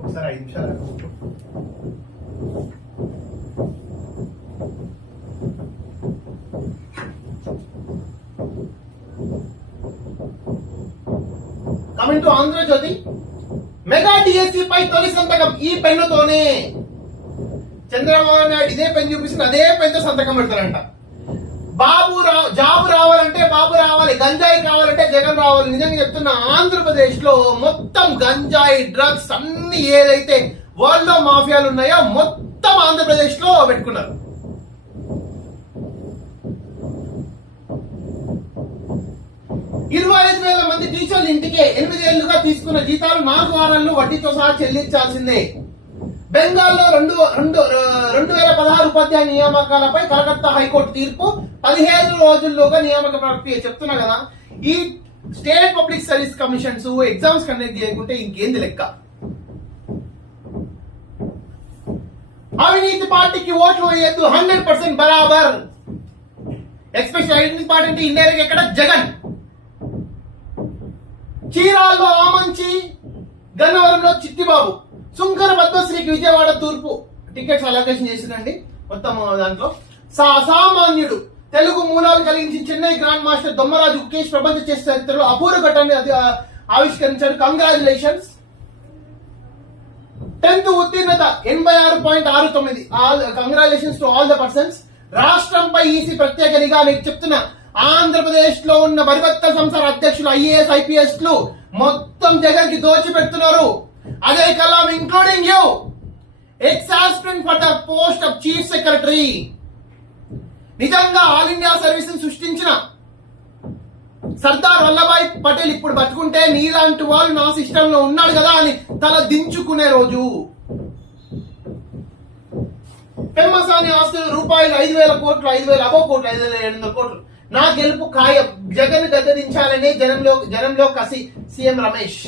ఒకసారి 5 నిమిషాలు coming to Andhra Jyothi. Mega DSC పై తొలి సంతకం ఈ పెన్నుతోనే. చంద్రబాబు నాయుడు ఇదే పెన్ చూపిస్తుంది, అదే పెన్తో సంతకం పెడతారంట. జాబు రావాలంటే బాబు రావాలి, గంజాయి కావాలంటే జగన్ రావాలి. నిజంగా చెప్తున్నా, ఆంధ్రప్రదేశ్ లో మొత్తం గంజాయి డ్రగ్స్ అన్ని ఏదైతే వరల్డ్ లో మాఫియాలు ఉన్నాయో మొత్తం ఆంధ్రప్రదేశ్ లో పెట్టుకున్నారు. ఇరవై 5,000 మంది టీచర్లు ఇంటికే 8 ఏళ్లుగా తీసుకున్న జీతాలు 4 వారాల్లో వడ్డీతో సహా చెల్లించాల్సిందే. బెంగాల్లో 2016 ఉపాధ్యాయ నియామకాలపై కలకత్తా హైకోర్టు తీర్పు. 15 రోజుల్లోగా నియామక ప్రక్రియ. చెప్తున్నా కదా, ఈ state public service commissions exams conduct చేయకుంటే ఇంకేంది లెక్క. అవినీతి పార్టీకి ఓట్లు వేయద్దు, 100% బరాబర్. ఎక్స్పెషల్ అవినీతి పార్టీ అంటే ఇండైరెక్ట్ ఎక్కడ జగన్. చీరాల్లో ఆమంచి, గన్నవరంలో చిట్టిబాబు, సుంకర పద్మశ్రీకి విజయవాడ తూర్పు టికెట్స్ అలొకేషన్ చేసిందండి. మొత్తం దాంట్లో సామాన్యుడు తెలుగు మూలాలు కలిగించి చెన్నై గ్రాండ్ మాస్టర్ దొమ్మరాజు ముఖేష్ ప్రపంచ చెస్ చరిత్రలో అపూర్వ ఘట్టాన్ని ఆవిష్కరించాడు. కంగ్రాచులేషన్స్. 10th ఉత్తీర్ణత 86.69. Congratulations to all the persons. రాష్ట్రంపై ఈసీ ప్రత్యేక నిఘా. మీకు చెప్తున్నా, ఆంధ్రప్రదేశ్ లో ఉన్న బరిబత్తల సంస్థల అధ్యక్షులు, ఐఏఎస్ ఐపీఎస్ లు మొత్తం జగన్ కి దోచి పెడుతున్నారు. Ajay Kalam including you, X aspirant for the post of chief secretary. నిజంగా ఆల్ ఇండియా సర్వీస్ సృష్టించిన సర్దార్ వల్లభాయ్ పటేల్ ఇప్పుడు బతుకుంటే నీలాంటి వాళ్ళు నా సిస్టమ్ లో ఉన్నాడు కదా అని తల దించుకునే రోజు. పెమ్మసాని ఆస్తులు రూపాయలు 5,000 కోట్లు, 5,000 అబో కోట్లు, 5,700 కోట్లు. నా గెలుపు ఖాయం. జగన్ గద్దెదించాలనే జనంలో కసి. సీఎం రమేష్.